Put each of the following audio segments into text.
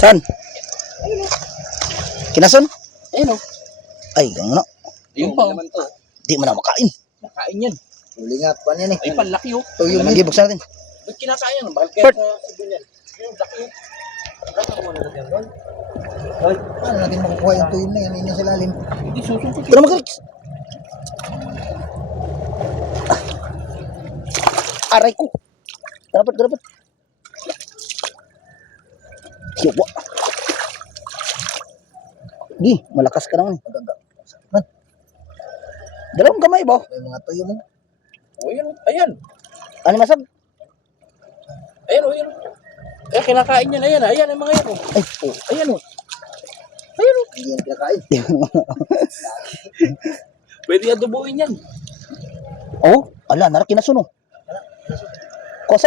Saan? Kinason? Ayun o. Ay, gano'n. Ayun pa o. Di mo na makain. Nakain yan. Ulingat pa niyan eh. Ay, palaki o. Tuyong Lagi, buksan natin. Ba't kinakain yan? Bakit Bert. kaya sa sibulan? Yung laki o. Paano natin makukuha yung tuyong na yan? Yun yung sa lalim. Hindi susungkot. Ito na mag-Rex. Aray ko. Dapat. Yawa. Di, malakas ka naman. Dalawang kamay ba? May mga tuyo mo. Ayun o. Ayan. Ano masag? Ayan o. Ayan o. Ayan, kinakain yan. Ayan. Ayan ang mga yan o. Ay, oh. Ayan o. Ayan o. Hindi yan kinakain. Pwede adobohin yan. Oh, ala, narak kinasun oh. Kosa.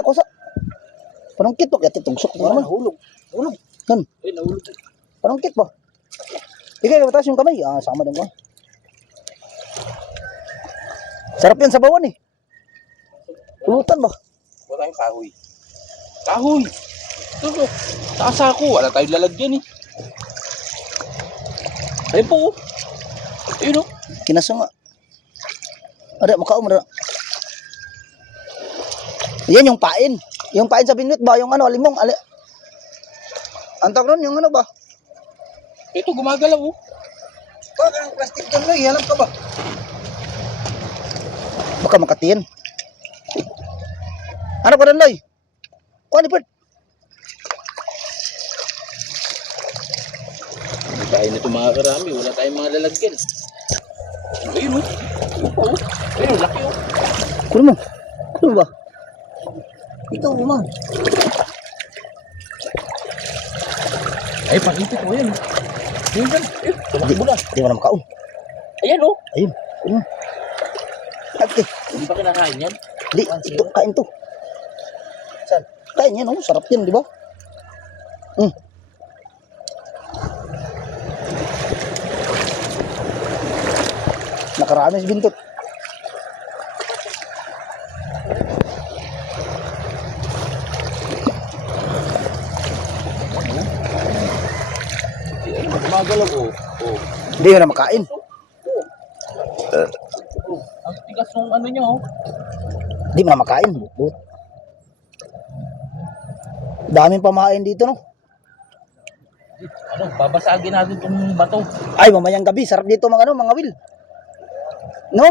Parang kit ba? Kaya titugsok mo naman. Hulog. Kan, Ay, nahulog. parang kit ba? Ikaw, mataas yung kamay. Ah, sama din ko. Sarap yan sa bawan eh. Pulutan ba? Wala tayong kahoy. Kahoy! Ito. Taas ako. Wala tayong lalagyan eh. Ayun po. Ayun o. Kinasun nga. Ada, makaum. Yan yung pain. Yung pain sa binwit ba? Yung ano, limong. Ang tawag nun, yung ano ba? Ito, gumagalaw o. Bakit ang plastic doon lang? Hanap ka ba? Baka makatiyan. Ano ka rin, Loy? Kuha ni Bert. Hindi tayo nito mga karami. Wala tayong mga lalagyan. Ayun o. Oo. Ayun, laki o. Kunin mo. Kunin mo ba? Ito, umang. Ay, pangipit o yan. Ayun ba? Ayun, tumakbo na. Hindi mo na makaum. Ayan o. Ayun. Kunin mo. Ate. Hindi ba kinakain yan? Di, ito, kain to. Saan? Kain yan, oh. Sarap yan, di ba? Nakarami si Bintot. Ayun, gumagalaw o. Oo. Hindi mo na makain. Ang tigas ng ano niya o. Hindi mo na makain. But, daming pamahain dito, no? Ano, babasagin natin itong bato. Ay, mamayang gabi. Sarap dito mga ano, mga will. No?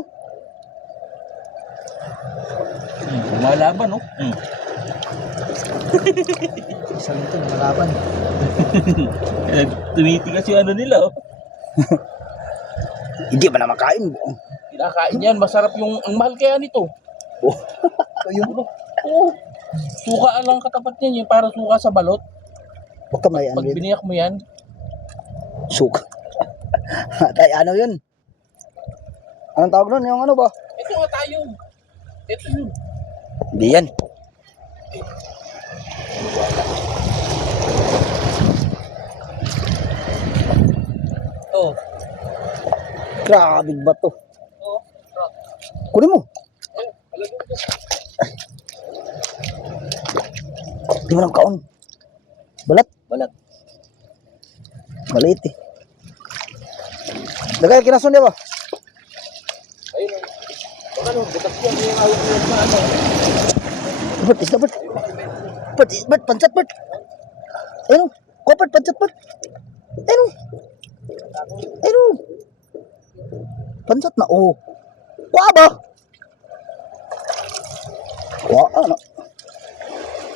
Lumalaban o. Isa nito, nalaban. Tumitigas yung ano nila o. Hindi mo na makain. Kinakain yan, masarap yung, ang mahal kaya nito. Oh. Tuyong. Oo. Suka lang katapat niyan, yung para suka sa balot. Baka may ano Pag yun. biniyak mo yan, Suka. Tay, ano yun? Anong tawag nun? Yung ano ba? ito nga tayo. Ito yun. Hindi yan. Oo. Grabe ba to? Oo. Kunin mo. Ayun, alagyan ko. Di mo na makaon. Balat. Maliit eh. Lagay kinasun niya ba? Ayun. Baka no, butas yan. Yung awit mo yan sa ano. Bert, isda Bert. Bert, pansat Bert. Ayun. Kuha Bert, pansat Bert. Ayun. Pansat na, oh. Kuha ba? Kuha, ano?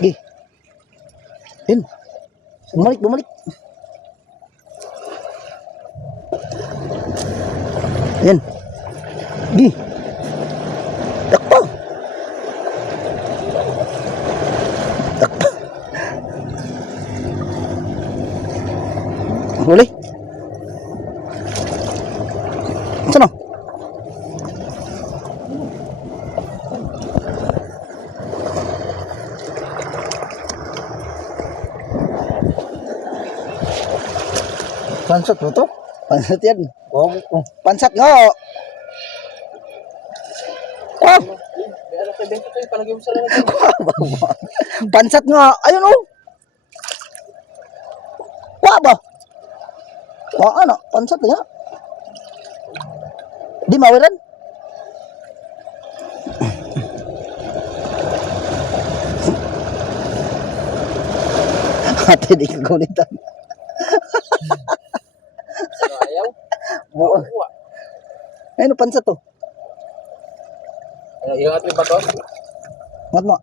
Gi. Yun. Bumalik. Yan. Gi. Takpa. Huli. Sana? Pansat mo to? Pansat yan. Oh. Pansat nga. Ah! May alam kayo, Bento tayo, palagay mo sa lalagyan. Pansat nga. Ayun oh. Kuha ba? Kuha na, pansat na. Di mawiran? Ate, di ka gunitan. Ayaw. Buo. Kuha. Ayun, pansat to. Yung ating bato. Mat mo.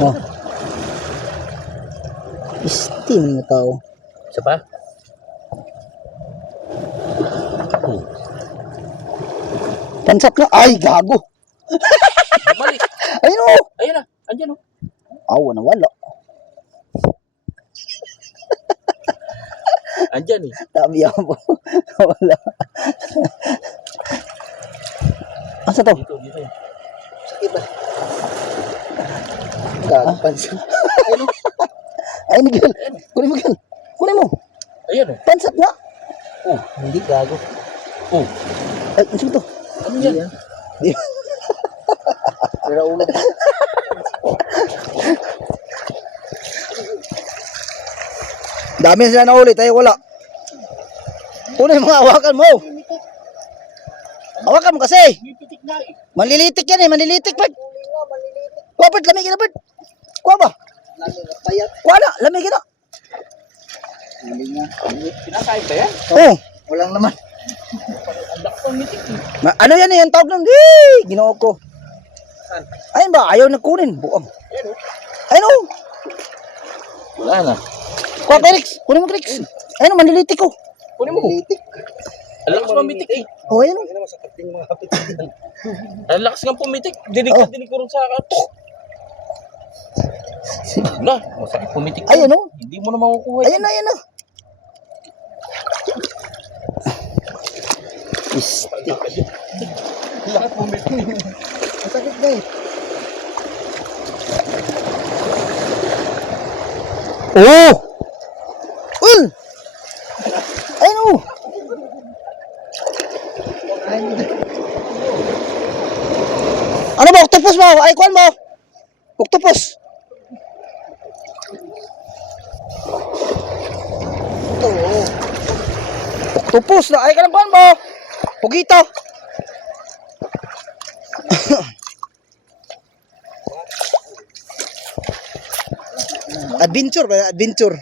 Oh. Steam na tao. Isa pa? Pansat na. Ay, gago. Bumalik. Ayun o. Ayun na. Andyan o. Awa na wala. Andyan eh. Tabi ako. Wala. Asa to? Dito, dito. Iba. Gago pansin. Ay, Miguel. Kunin mo, Miguel. Kunin mo. Ayun o. Pansat nga. Oh. Hindi gago. Oh. Ay, ano to? Ano yan? Di. Pero ulo. Dami sila na ulit. Tayo wala. Kunin mo, hawakan mo. Hawakan mo kasi. Manlilitik yan eh. Manlilitik pa. Kuha Bert, lamigin na Bert. Kuha ba? Payat. Kuha na, lamigin na. Hindi nga. Pinakain ba yan? Oh. Walang naman. Ang laki pang mitik eh. Ano yan eh, ang tawag nun? Ginoo ko. Ayun ba, ayaw na kunin. Buang. Ayun o. Wala na. Kuha kay Rex. Kunin mo kay Rex. Ayun o, manlilitik ko. Kunin mo. Litik. Ang lakas pang mitik eh. Oh, ayun o. Ano masakit yung mga kapit. Ang lakas ng pumitik. Dinig Oh. na dinig ko rin sa akin. Wala. Masakit pumitik. Ayun o. Hindi mo na makukuha. Ayun na, ayun na. Ang lakas pumitik. Masakit guys. Oh! Ul! Ayun o. Ano ba, octopus mo? Ay, kuhan mo. Octopus. Octopus na. Ay, kanang kuhan mo. Pugito. Adventure ba? Adventure.